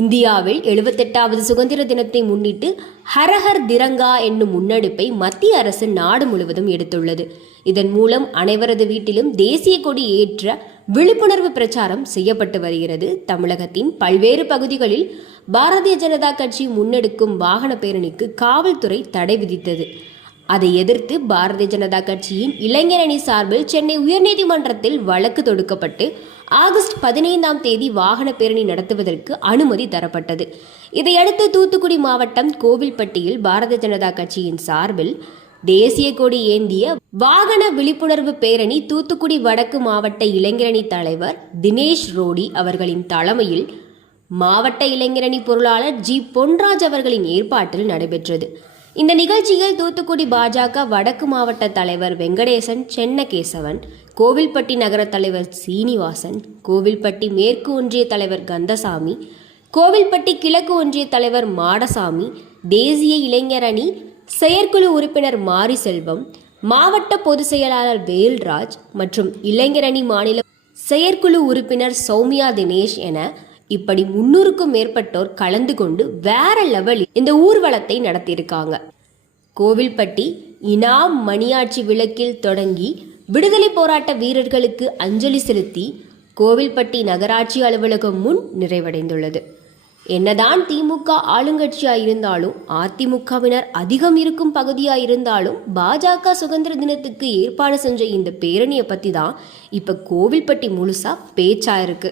இந்தியாவில் எழுபத்தெட்டாவது சுதந்திர தினத்தை முன்னிட்டு ஹரஹர் திரங்கா என்னும் முன்னெடுப்பை மத்திய அரசு நாடு முழுவதும் எடுத்துள்ளது. இதன் மூலம் அனைவரது வீட்டிலும் தேசிய கொடி ஏற்ற விழிப்புணர்வு பிரச்சாரம் செய்யப்பட்டு வருகிறது. தமிழகத்தின் பல்வேறு பகுதிகளில் பாரதிய ஜனதா கட்சி முன்னெடுக்கும் வாகன பேரணிக்கு காவல்துறை தடை விதித்தது. அதை எதிர்த்து பாரதிய ஜனதா கட்சியின் இளைஞர் அணி சார்பில் சென்னை உயர்நீதிமன்றத்தில் வழக்கு தொடுக்கப்பட்டு ஆகஸ்ட் பதினைந்தாம் தேதி வாகன பேரணி நடத்துவதற்கு அனுமதி தரப்பட்டது. இதையடுத்து தூத்துக்குடி மாவட்டம் கோவில்பட்டியில் பாரதிய ஜனதா கட்சியின் சார்பில் தேசிய கொடி ஏந்திய வாகன விழிப்புணர்வு பேரணி தூத்துக்குடி வடக்கு மாவட்ட இளைஞரணி தலைவர் தினேஷ் ரோடி அவர்களின் தலைமையில் மாவட்ட இளைஞரணி பொருளாளர் ஜி பொன்ராஜ் அவர்களின் ஏற்பாட்டில் நடைபெற்றது. இந்த நிகழ்ச்சியில் தூத்துக்குடி பாஜக வடக்கு மாவட்ட தலைவர் வெங்கடேசன் சென்னகேசவன் கோவில்பட்டி நகர தலைவர் சீனிவாசன் கோவில்பட்டி மேற்கு ஒன்றிய தலைவர் கந்தசாமி கோவில்பட்டி கிழக்கு ஒன்றிய தலைவர் மாடசாமி தேசிய இளைஞர் அணி செயற்குழு உறுப்பினர் மாரி செல்வம் மாவட்ட பொதுச் செயலாளர் வேல்ராஜ் மற்றும் இளைஞரணி மாநில செயற்குழு உறுப்பினர் சௌமியா தினேஷ் என இப்படி முன்னூறுக்கும் மேற்பட்டோர் கலந்து கொண்டு வேற லெவலில் இந்த ஊர்வலத்தை நடத்தியிருக்காங்க. கோவில்பட்டி இனாம் மணியாட்சி விளக்கில் தொடங்கி விடுதலை போராட்ட வீரர்களுக்கு அஞ்சலி செலுத்தி கோவில்பட்டி நகராட்சி அலுவலகம் முன் நிறைவடைந்துள்ளது. என்னதான் திமுக ஆளுங்கட்சியா இருந்தாலும் அதிமுகவினர் அதிகம் இருக்கும் பகுதியா இருந்தாலும் பாஜக சுதந்திர தினத்துக்கு ஏற்பாடு செஞ்ச இந்த பேரணியை பத்தி தான் இப்ப கோவில்பட்டி முழுசா பேச்சா இருக்கு.